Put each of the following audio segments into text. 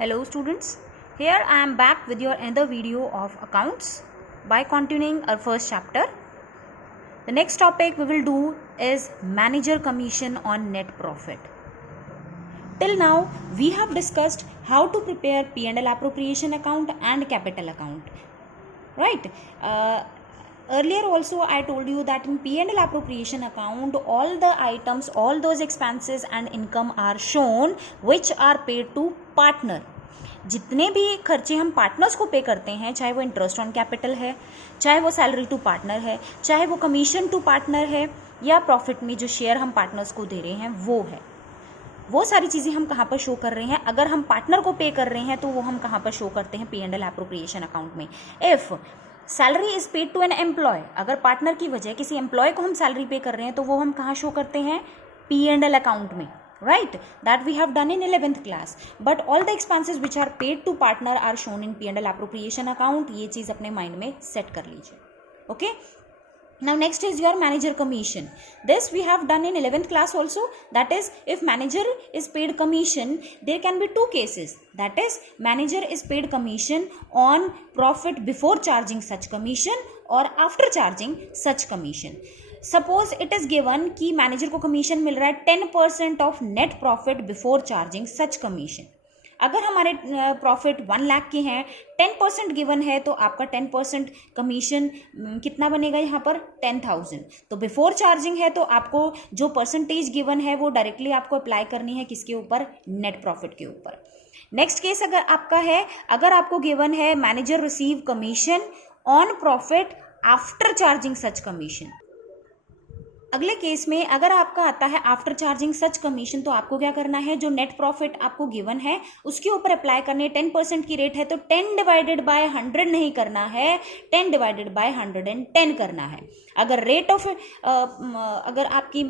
Hello students, here I am back with your another video of accounts by continuing our first chapter. The next topic we will do is manager commission on net profit. Till now we have discussed how to prepare P&L appropriation account and capital account, right? Earlier also I told you that in P&L appropriation account all the items, all those expenses and income are shown which are paid to partner. जितने भी खर्चे हम partners को पे करते हैं, चाहे वो इंटरेस्ट ऑन कैपिटल है, चाहे वो सैलरी टू पार्टनर है, चाहे वो कमीशन टू पार्टनर है, या प्रॉफिट में जो शेयर हम पार्टनर्स को दे रहे हैं वो है, वो सारी चीज़ें हम कहाँ पर शो कर रहे हैं. अगर हम पार्टनर को पे कर रहे हैं तो वो हम कहाँ पर शो करते हैं? P&L एप्रोप्रिएशन अकाउंट में. If salary is paid to an employ, अगर पार्टनर की वजह किसी एम्प्लॉय को हम सैलरी पे कर रहे हैं तो वो हम कहाँ शो करते हैं? P&L अकाउंट में, right? That we have done in 11th class. But all the expenses which are paid to partner are shown in P&L appropriation account. ये चीज़ अपने माइंड में सेट कर लीजिए. Okay? Now next is your manager commission. This we have done in 11th class also. That is, if manager is paid commission, there can be two cases. That is, manager is paid commission on profit before charging such commission or after charging such commission. Suppose it is given कि manager को commission मिल रहा है 10% of net profit before charging such commission. अगर हमारे profit 1 lakh के हैं, 10% given है तो आपका 10% कमीशन कितना बनेगा यहाँ पर? 10,000. तो बिफोर चार्जिंग है तो आपको जो परसेंटेज गिवन है वो डायरेक्टली आपको अप्लाई करनी है किसके ऊपर? नेट प्रॉफिट के ऊपर. नेक्स्ट केस अगर आपका है, अगर आपको गिवन है manager receive commission on profit after charging such commission. अगले केस में अगर आपका आता है आफ्टर चार्जिंग सच कमीशन, तो आपको क्या करना है? जो नेट प्रॉफिट आपको गिवन है उसके ऊपर अप्लाई करने. 10% की रेट है तो 10 डिवाइडेड बाय 100 नहीं करना है, 10 डिवाइडेड बाय 110 करना है. अगर रेट ऑफ अगर आपकी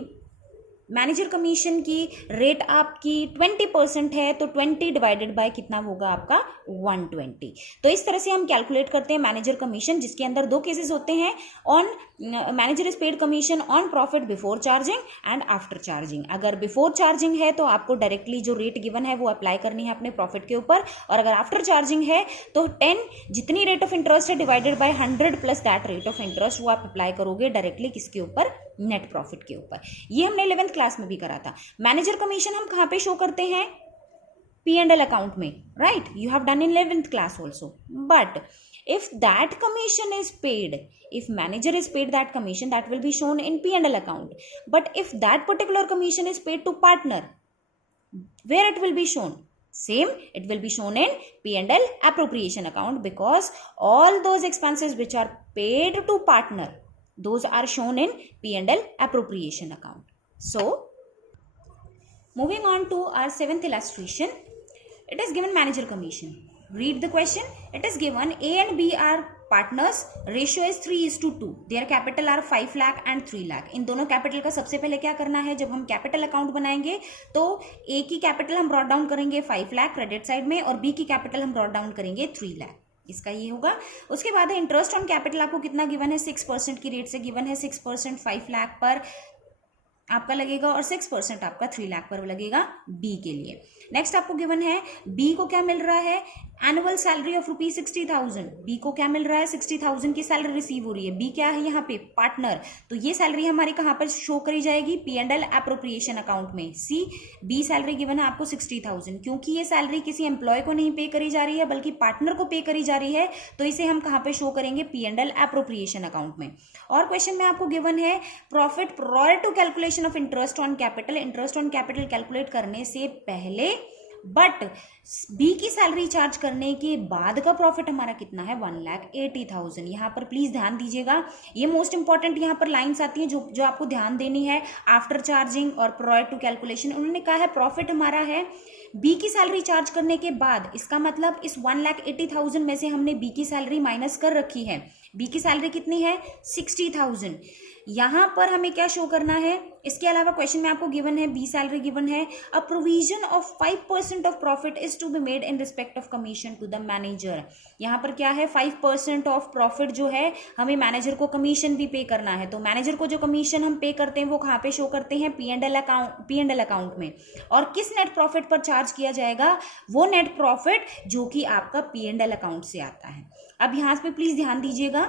मैनेजर कमीशन की रेट आपकी 20% है तो 20 डिवाइडेड बाय कितना होगा आपका? 120. तो इस तरह से हम कैलकुलेट करते हैं मैनेजर कमीशन, जिसके अंदर दो केसेस होते हैं. On manager is paid commission on profit before charging and after charging. अगर बिफोर चार्जिंग है तो आपको डायरेक्टली जो रेट गिवन है वो अप्लाई करनी है अपने प्रॉफिट के ऊपर, और अगर आफ्टर चार्जिंग है तो 10 जितनी रेट ऑफ इंटरेस्ट है divided by 100 plus that rate of interest, वो आप अप्लाई करोगे डायरेक्टली किसके ऊपर? नेट प्रॉफिट के ऊपर. ये हमने 11th क्लास में भी करा था. मैनेजर कमीशन हम कहाँ पे शो करते हैं? P&L अकाउंट में, right? You have done in 11th class also. But if that commission is paid, if manager is paid that commission, that will be shown in P&L account. But if that particular commission is paid to partner, where it will be shown? Same, it will be shown in P&L appropriation account, because all those expenses which are paid to partner, those are shown in P&L appropriation account. So moving on to our 7th illustration, it is given manager commission. Read the question. It is given A and B are partners. Ratio is 3:2. Their capital are 5 lakh and 3 lakh. इन दोनों capital का सबसे पहले क्या करना है? जब हम capital account बनाएंगे तो A की कैपिटल हम ब्रॉट डाउन करेंगे 5 लाख क्रेडिट साइड में, और B की कैपिटल हम ब्रॉट डाउन करेंगे 3 लाख. इसका ये होगा. उसके बाद है इंटरेस्ट ऑन कैपिटल. आपको कितना गिवन है? 6% की रेट से गिवन है. 6% 5 लाख पर आपका लगेगा और 6% आपका 3 लाख पर लगेगा बी के लिए. नेक्स्ट आपको गिवन है बी को क्या मिल रहा है? Annual salary of ₹60,000. बी को क्या मिल रहा है? 60,000 की सैलरी रिसीव हो रही है. बी क्या है यहाँ पे? पार्टनर. तो ये सैलरी हमारी कहाँ पर शो करी जाएगी? P&L एप्रोप्रिएशन अकाउंट में. सी बी सैलरी गिवन है आपको 60,000. क्योंकि ये सैलरी किसी एम्प्लॉय को नहीं पे करी जा रही है बल्कि पार्टनर को पे करी जा रही है, तो इसे हम कहाँ पे शो करेंगे? P&L एप्रोप्रिएशन अकाउंट में. और क्वेश्चन में आपको गिवन है profit prior to calculation of interest on capital. Interest on capital calculate करने से पहले बट बी की सैलरी चार्ज करने के बाद का प्रॉफिट हमारा कितना है? 1,80,000. यहाँ पर प्लीज ध्यान दीजिएगा, ये मोस्ट इंपॉर्टेंट यहाँ पर लाइंस आती हैं जो आपको ध्यान देनी है. आफ्टर चार्जिंग और प्रायर टू कैलकुलेशन. उन्होंने कहा है प्रॉफिट हमारा है बी की सैलरी चार्ज करने के बाद. इसका मतलब इस 1,80,000 में से हमने बी की सैलरी माइनस कर रखी है. बी की सैलरी कितनी है 60,000। यहाँ पर हमें क्या शो करना है, इसके अलावा क्वेश्चन में आपको गिवन है बी सैलरी गिवन है, a provision of 5% of profit is to be made in respect of commission to the manager. यहाँ पर क्या है 5% ऑफ प्रॉफिट जो है हमें मैनेजर को कमीशन भी पे करना है। तो मैनेजर को जो कमीशन हम पे करते हैं वो कहाँ पे शो करते हैं, P&L अकाउंट में। और किस नेट प्रॉफिट पर चार्ज किया जाएगा, वो नेट प्रॉफिट जो कि आपका P&L अकाउंट से आता है। अब यहाँ पे प्लीज ध्यान दीजिएगा,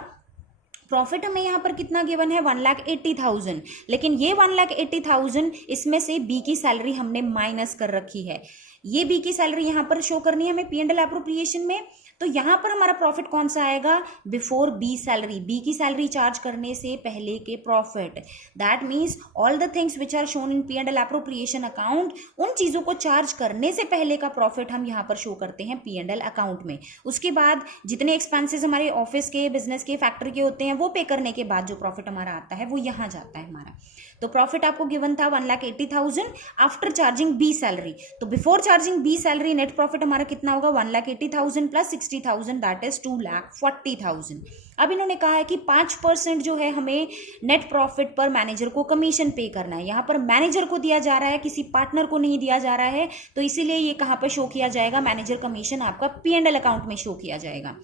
प्रॉफिट हमें यहाँ पर कितना गिवन है 1,80,000, लेकिन ये 1,80,000 इसमें से बी की सैलरी हमने माइनस कर रखी है। ये बी की सैलरी यहाँ पर शो करनी है हमें P&L एप्रोप्रिएशन में। तो यहाँ पर हमारा प्रॉफिट कौन सा आएगा, बिफोर बी सैलरी, बी की सैलरी चार्ज करने से पहले के profit. That means all the things which are shown in P&L appropriation account, उन चीजों को चार्ज करने से पहले का प्रॉफिट हम यहाँ पर शो करते हैं P&L अकाउंट में। उसके बाद जितने एक्सपेंसेस हमारे ऑफिस के, बिजनेस के, फैक्ट्री के होते हैं वो पे करने के बाद जो प्रॉफिट हमारा आता है वो यहाँ जाता है हमारा। तो प्रॉफिट आपको गिवन था 1,80,000 आफ्टर चार्जिंग बी सैलरी। तो before charging B salary net profit हमारा कितना होगा 1,80,000 प्लस 60,000 दैट इज 2,40,000। अब इन्होंने कहा है कि 5% जो है हमें नेट प्रॉफिट पर मैनेजर को कमीशन पे करना है। यहाँ पर मैनेजर को दिया जा रहा है, किसी पार्टनर को नहीं दिया जा रहा है, तो इसीलिए ये कहाँ पर शो किया जाएगा, मैनेजर कमीशन आपका P&L अकाउंट में शो किया जाएगा।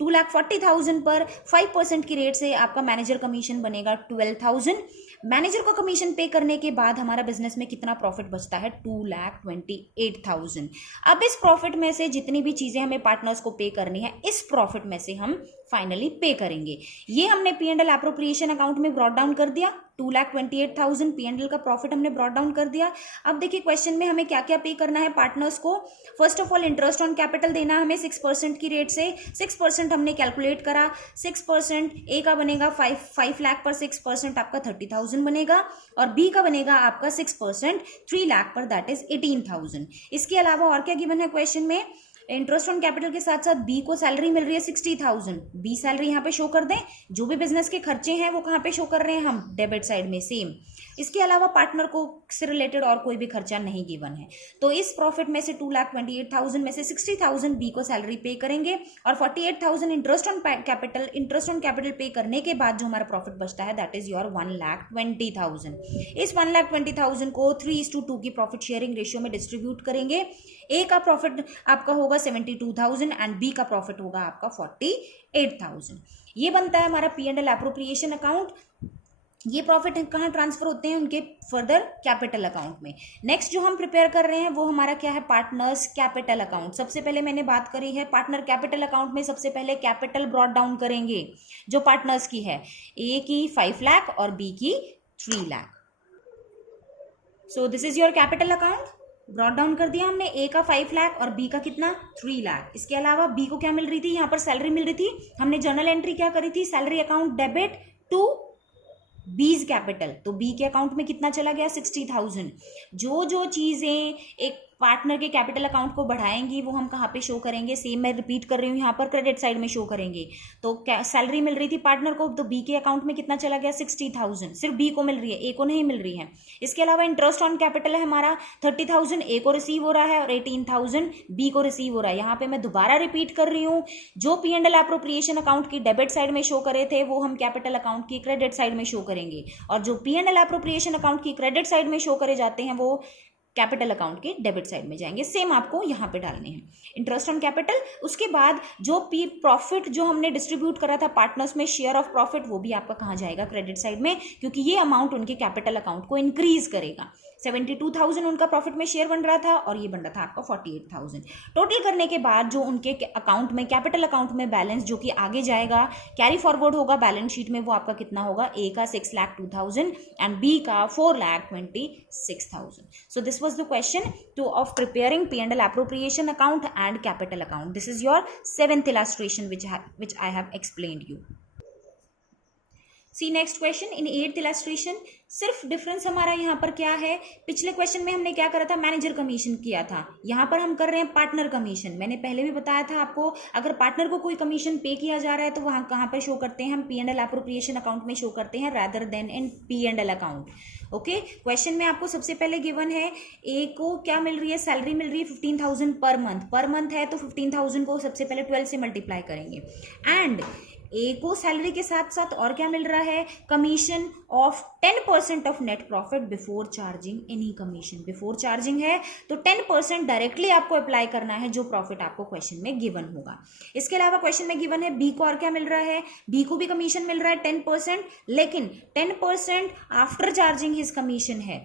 2,40,000 पर 5% की रेट से आपका मैनेजर कमीशन बनेगा 12,000। मैनेजर को कमीशन पे करने के बाद हमारा बिजनेस में कितना प्रॉफिट बचता है 2,28,000। अब इस प्रॉफिट में से जितनी भी चीजें हमें पार्टनर्स को पे करनी है, इस प्रॉफिट में से हम फाइनली पे करेंगे। ये हमने P&L एप्रोप्रिएशन अकाउंट में ब्रॉट डाउन कर दिया, 2,28,000 P&L का प्रॉफिट हमने ब्रॉट डाउन कर दिया। अब देखिए क्वेश्चन में हमें क्या क्या पे करना है पार्टनर्स को। First of all interest on capital देना है हमें 6% की रेट से। 6% हमने कैलकुलेट करा, 6% ए का बनेगा 5 लाख पर 6% आपका 30,000 बनेगा, और बी का बनेगा आपका 6% 3 लाख पर दैट इज 18,000। इसके अलावा और क्या गिवन है क्वेश्चन में, इंटरेस्ट ऑन कैपिटल के साथ साथ बी को सैलरी मिल रही है 60,000। बी सैलरी यहाँ पे शो कर दें, जो भी बिजनेस के खर्चे हैं वो कहाँ पे शो कर रहे हैं हम, डेबिट साइड में सेम। इसके अलावा पार्टनर को से रिलेटेड और कोई भी खर्चा नहीं गिवन है। तो इस प्रॉफिट में से 2,28,000 में से 60,000 बी को सैलरी पे करेंगे और 48,000 इंटरेस्ट ऑन कैपिटल पे करने के बाद जो हमारा प्रॉफिट बचता है दैट इज योर 1,20,000। इस 1,20,000 को 3:2 की प्रॉफिट शेयरिंग रेशियो में डिस्ट्रीब्यूट करेंगे। ए का प्रॉफिट आपका होगा 72,000 एंड बी का प्रॉफिट होगा आपका 48,000। ये बनता है हमारा P&L एप्रोप्रिएशन अकाउंट। ये प्रॉफिट कहाँ ट्रांसफर होते हैं, उनके फर्दर कैपिटल अकाउंट में। नेक्स्ट जो हम प्रिपेयर कर रहे हैं वो हमारा क्या है, पार्टनर्स कैपिटल अकाउंट। सबसे पहले मैंने बात करी है पार्टनर कैपिटल अकाउंट में सबसे पहले कैपिटल ब्रॉट डाउन करेंगे जो पार्टनर्स की है, ए की 5 लाख और बी की 3 lakh. So this is your capital account, brought down कर दिया हमने। ए का 5 लाख और बी का कितना 3 लाख। इसके अलावा बी को क्या मिल रही थी, यहाँ पर सैलरी मिल रही थी। हमने जर्नल एंट्री क्या करी थी, salary account debit to B's capital. तो बी के अकाउंट में कितना चला गया 60,000। जो चीजें एक पार्टनर के कैपिटल अकाउंट को बढ़ाएंगी वो हम कहाँ पे शो करेंगे, सेम मैं रिपीट कर रही हूँ, यहाँ पर क्रेडिट साइड में शो करेंगे। तो सैलरी मिल रही थी पार्टनर को, तो बी के अकाउंट में कितना चला गया 60,000, सिर्फ बी को मिल रही है, ए को नहीं मिल रही है। इसके अलावा इंटरेस्ट ऑन कैपिटल है हमारा 30,000 ए को रिसीव हो रहा है और 18,000 बी को रिसीव हो रहा है। यहाँ पे मैं दोबारा रिपीट कर रही हूँ, जो P&L एप्रोप्रिएशन अकाउंट की डेबिट साइड में शो करे थे वो हम कैपिटल अकाउंट की क्रेडिट साइड में शो करेंगे, और जो P&L एप्रोप्रिएशन अकाउंट की क्रेडिट साइड में शो करे जाते हैं वो कैपिटल अकाउंट के डेबिट साइड में जाएंगे। सेम आपको यहाँ पे डालने हैं इंटरेस्ट ऑन कैपिटल। उसके बाद जो प्रॉफिट जो हमने डिस्ट्रीब्यूट करा था पार्टनर्स में, शेयर ऑफ प्रॉफिट, वो भी आपका कहाँ जाएगा, क्रेडिट साइड में, क्योंकि ये अमाउंट उनके कैपिटल अकाउंट को इंक्रीज करेगा। 72,000 उनका प्रॉफिट में शेयर बन रहा था और ये बन रहा था आपका 48,000। टोटल करने के बाद जो उनके अकाउंट में, कैपिटल अकाउंट में बैलेंस जो कि आगे जाएगा, कैरी फॉरवर्ड होगा बैलेंस शीट में, वो आपका कितना होगा, ए का 6,02,000 एंड बी का 4,26,000। So this was the question of preparing P&L appropriation account and capital account. This is your 7th illustration which I have explained you. See next question in 8th illustration. सिर्फ difference हमारा यहाँ पर क्या है, पिछले question में हमने क्या करा था, मैनेजर कमीशन किया था, यहाँ पर हम कर रहे हैं पार्टनर कमीशन। मैंने पहले भी बताया था आपको, अगर पार्टनर को कोई कमीशन पे किया जा रहा है तो वहाँ कहाँ पर शो करते हैं हम, P&L एप्रोप्रिएशन अकाउंट में शो करते हैं rather then in P&L account. Okay, question में आपको सबसे पहले गिवन है ए को क्या मिल रही है, सैलरी मिल रही है 15,000 पर मंथ है, तो 15,000 को सबसे पहले 12 से मल्टीप्लाई करेंगे। एंड ए को सैलरी के साथ साथ और क्या मिल रहा है, commission of 10% of net profit before charging any commission. Before charging है तो 10% डायरेक्टली आपको अप्लाई करना है जो प्रॉफिट आपको क्वेश्चन में गिवन होगा। इसके अलावा क्वेश्चन में गिवन है बी को और क्या मिल रहा है, बी को भी कमीशन मिल रहा है 10%, लेकिन 10% आफ्टर चार्जिंग हिज कमीशन है।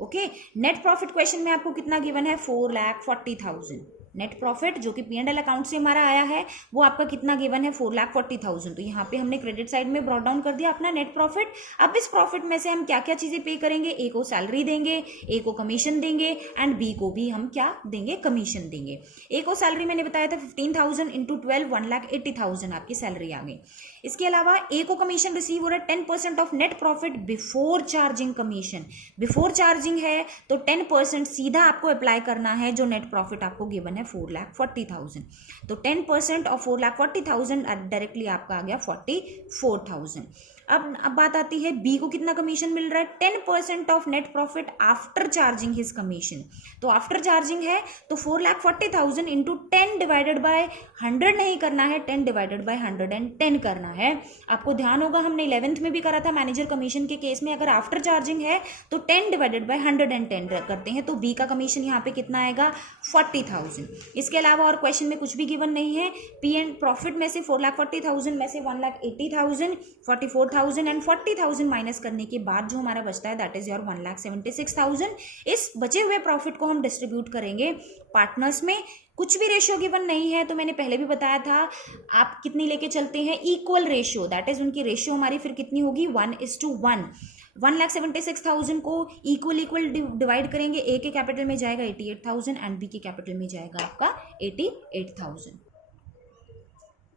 ओके, नेट प्रॉफिट क्वेश्चन में आपको कितना गिवन है, 4,40,000। नेट प्रॉफिट जो कि P&L अकाउंट से हमारा आया है वो आपका कितना गिवन है, 4,40,000। तो यहाँ पे हमने क्रेडिट साइड में ब्रॉट डाउन कर दिया अपना नेट प्रॉफिट। अब इस प्रॉफिट में से हम क्या क्या चीजें पे करेंगे, ए को सैलरी देंगे, ए को कमीशन देंगे एंड बी को भी हम क्या देंगे, कमीशन देंगे। ए को सैलरी मैंने बताया था 15,000 इंटू 12, 1,80,000 आपकी सैलरी आ गई। इसके अलावा ए को कमीशन रिसीव हो रहा है 10% of net profit before charging commission. Before charging है तो 10% सीधा आपको अप्लाई करना है जो नेट प्रॉफिट आपको गिवन है 4,40,000। तो 10% ऑफ 4,40,000 डायरेक्टली आपका आ गया 44,000। अब बात आती है बी को कितना कमीशन मिल रहा है, 10% of net profit after charging his commission. तो आफ्टर चार्जिंग है तो 4,40,000 इंटू 10 डिवाइडेड बाय 100 नहीं करना है, 10 डिवाइडेड बाय 110 करना है। आपको ध्यान होगा हमने 11th में भी करा था मैनेजर कमीशन के केस में, अगर आफ्टर चार्जिंग है तो 10 डिवाइडेड बाय 110 करते हैं, तो बी का कमीशन यहाँ पे कितना आएगा, 40,000। इसके अलावा और क्वेश्चन में कुछ भी गिवन नहीं है। पी एंड प्रॉफिट में से 4,40,000 में से 1,80,000, 44,000 एंड 40,000 माइनस करने के बाद जो हमारा बचता है दैट इज योर 1,76,000। इस बचे हुए प्रॉफिट को हम डिस्ट्रीब्यूट करेंगे पार्टनर्स में। कुछ भी रेशियो गिवन नहीं है तो मैंने पहले भी बताया था आप कितनी लेके चलते हैं, इक्वल रेशियो, दैट इज उनकी रेशियो हमारी फिर कितनी होगी, 1:1। 1,76,000 को इक्वल डिवाइड करेंगे, ए के कैपिटल में जाएगा 88,000 एंड बी के कैपिटल में जाएगा आपका 88,000।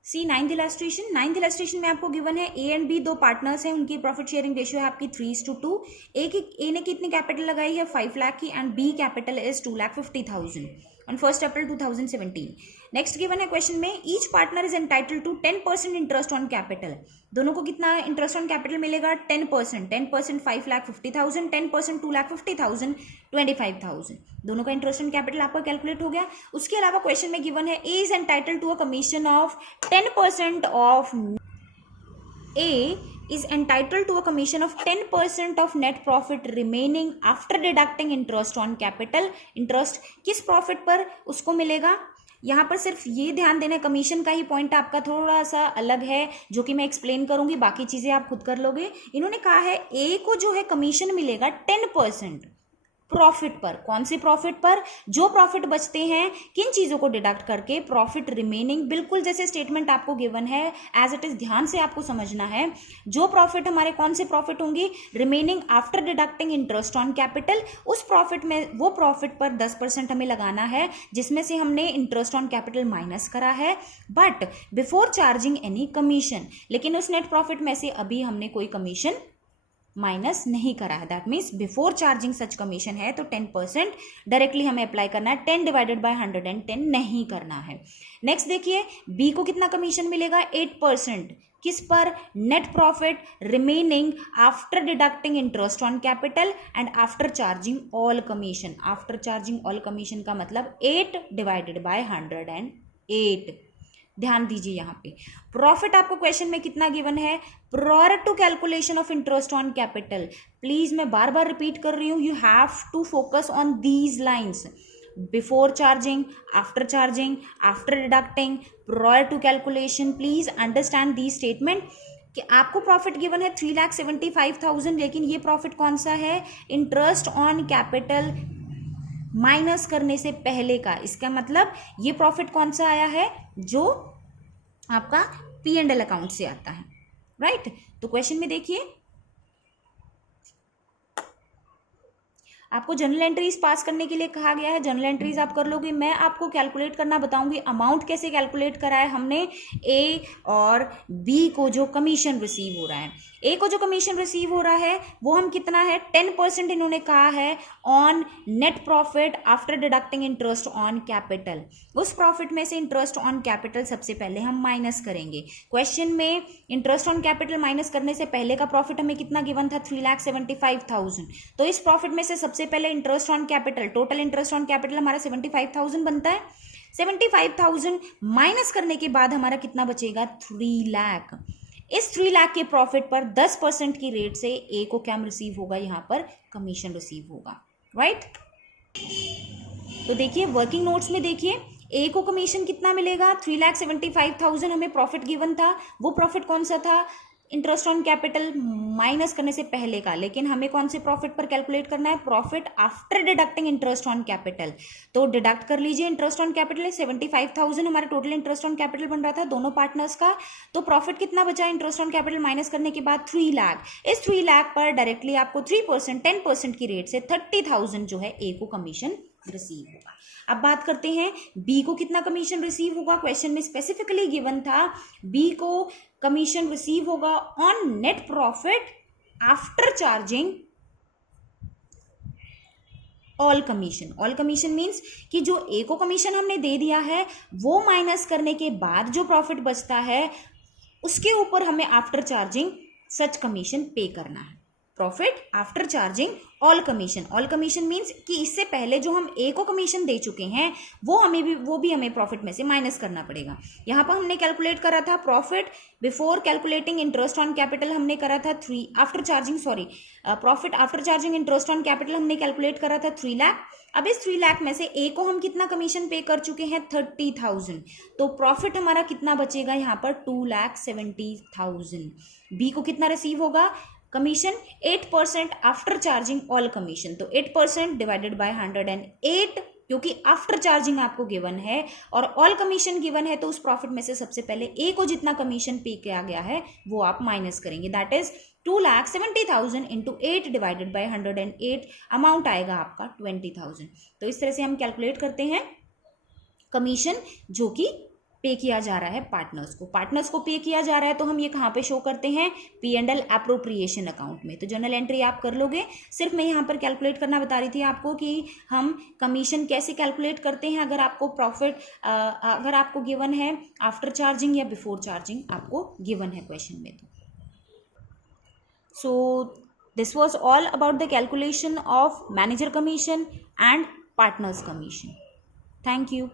सी नाइन्थ इलस्ट्रेशन में आपको गिवन है ए एंड बी दो पार्टनर्स हैं, उनकी प्रॉफिट शेयरिंग रेशियो है आपकी 3:2। ए ने कितनी कैपिटल लगाई है 5 लाख की and B capital is 2,50,000 on 1 April 2017। Next given है क्वेश्चन में each partner is entitled to 10% interest on capital. दोनों को कितना इंटरेस्ट ऑन कैपिटल मिलेगा, 10%। 10% 5,50,000, 10% 2,50,000, 25,000। दोनों का इंटरेस्ट ऑन कैपिटल आपका कैलकुलेट हो गया। उसके अलावा क्वेश्चन में गिवन है A is entitled to a commission of 10% of A is entitled to a commission of 10% of net profit remaining after deducting interest on capital। Interest किस profit पर उसको मिलेगा, यहाँ पर सिर्फ ये ध्यान देना, कमीशन का ही पॉइंट आपका थोड़ा सा अलग है जो कि मैं एक्सप्लेन करूंगी, बाकी चीजें आप खुद कर लोगे। इन्होंने कहा है ए को जो है कमीशन मिलेगा 10% प्रॉफिट पर। कौन से प्रॉफिट पर, जो प्रॉफिट बचते हैं किन चीजों को डिडक्ट करके, प्रॉफिट रिमेनिंग, बिल्कुल जैसे स्टेटमेंट आपको गिवन है एज इट इज ध्यान से आपको समझना है। जो प्रॉफिट हमारे कौन से प्रॉफिट होंगी, remaining after deducting interest on capital, उस प्रॉफिट में वो प्रॉफिट पर 10% हमें लगाना है जिसमें से हमने इंटरेस्ट ऑन कैपिटल माइनस करा है but before charging any commission. लेकिन उस नेट प्रॉफिट में से अभी हमने कोई कमीशन माइनस नहीं करा है, that means before charging such commission है तो 10% डायरेक्टली हमें अप्लाई करना है, 10 डिवाइडेड बाय 110 नहीं करना है। नेक्स्ट देखिए बी को कितना कमीशन मिलेगा, 8%। किस पर, net profit remaining after deducting interest on capital and after charging all commission. After charging all commission का मतलब 8 डिवाइडेड बाय 108। ध्यान दीजिए यहाँ पे प्रॉफिट आपको क्वेश्चन में कितना गिवन है, prior to calculation of interest on capital. Please मैं बार बार रिपीट कर रही हूँ, you have to focus on these lines, before charging, after deducting, prior to calculation. Please understand the statement कि आपको प्रॉफिट गिवन है 3,75,000, लेकिन ये प्रॉफिट कौन सा है, इंटरेस्ट ऑन कैपिटल माइनस करने से पहले का। इसका मतलब ये प्रॉफिट कौन सा आया है, जो आपका P&L अकाउंट से आता है, राइट। तो क्वेश्चन में देखिए आपको जनरल एंट्रीज पास करने के लिए कहा गया है, जनरल एंट्रीज आप कर लोगे। मैं आपको कैलकुलेट करना बताऊंगी, अमाउंट कैसे कैलकुलेट करा है हमने ए और बी को जो कमीशन रिसीव हो रहा है। ए को जो कमीशन रिसीव हो रहा है वो हम कितना है, 10% इन्होंने कहा है on net profit after deducting interest on capital. उस प्रॉफिट में से इंटरेस्ट ऑन कैपिटल सबसे पहले हम माइनस करेंगे। क्वेश्चन में इंटरेस्ट ऑन कैपिटल माइनस करने से पहले का प्रॉफिट हमें कितना गिवन था, 3,75,000। तो इस प्रॉफिट में से सबसे पहले interest on capital, total interest on capital हमारा 75,000 बनता है। 75,000 माइनस करने के बाद हमारा कितना बचेगा, 3 लाख। इस 3 लाख के प्रॉफिट पर 10% की रेट से ए को क्या रिसीव होगा, यहाँ पर कमीशन रिसीव होगा, राइट। तो देखिए वर्किंग नोट्स में देखिए ए को कमीशन कितना मिलेगा, 3,75,000 हमें प्रॉफिट गिवन था। वो प्रॉफिट कौन सा था, इंटरेस्ट ऑन कैपिटल माइनस करने से पहले का, लेकिन हमें कौन से प्रॉफिट पर कैलकुलेट करना है, profit after deducting interest on capital. तो डिडक्ट कर लीजिए इंटरेस्ट ऑन कैपिटल, 75,000 हमारा टोटल इंटरेस्ट ऑन कैपिटल बन रहा था दोनों पार्टनर्स का। तो प्रॉफिट कितना बचा इंटरेस्ट ऑन कैपिटल माइनस करने के बाद, 3 लाख। इस 3 लाख पर डायरेक्टली आपको 3% 10% की रेट से 30,000 जो है ए को कमीशन रिसीव होगा। अब बात करते हैं बी को कितना कमीशन रिसीव होगा। क्वेश्चन में स्पेसिफिकली गिवन था बी को कमीशन रिसीव होगा on net profit after charging all commission. All commission means कि जो ए को कमीशन हमने दे दिया है वो माइनस करने के बाद जो प्रॉफिट बचता है उसके ऊपर हमें आफ्टर चार्जिंग सच कमीशन पे करना है। Profit after charging all commission. All commission means कि इससे पहले जो हम ए को कमीशन दे चुके हैं वो भी हमें प्रॉफिट में से माइनस करना पड़ेगा। यहाँ पर हमने कैलकुलेट करा था profit before calculating interest on capital, हमने करा था profit after charging interest on capital हमने कैलकुलेट करा था 3 लाख। अब इस 3 लाख में से ए को हम कितना कमीशन पे कर चुके हैं, 30,000। तो प्रॉफिट हमारा कितना बचेगा यहाँ पर, 2,70,000। बी को कितना रिसीव होगा commission, 8% after charging all commission. तो 8% डिवाइडेड बाय 108, क्योंकि आफ्टर चार्जिंग आपको गिवन है और ऑल कमीशन गिवन है, तो उस प्रॉफिट में से सबसे पहले ए को जितना कमीशन पे किया गया है वो आप माइनस करेंगे। That is 2,70,000 into 8 divided by 108, amount आएगा आपका 20,000। तो इस तरह से हम कैलकुलेट करते हैं कमीशन जो कि पे किया जा रहा है पार्टनर्स को पे किया जा रहा है। तो हम ये कहाँ पे शो करते हैं, P&L एप्रोप्रिएशन अकाउंट में। तो जर्नल एंट्री आप कर लोगे। सिर्फ मैं यहाँ पर कैलकुलेट करना बता रही थी आपको कि हम कमीशन कैसे कैलकुलेट करते हैं अगर आपको प्रॉफिट अगर आपको गिवन है आफ्टर चार्जिंग या बिफोर चार्जिंग आपको गिवन है क्वेश्चन में। So this was all about the calculation of manager commission and partners commission. Thank you.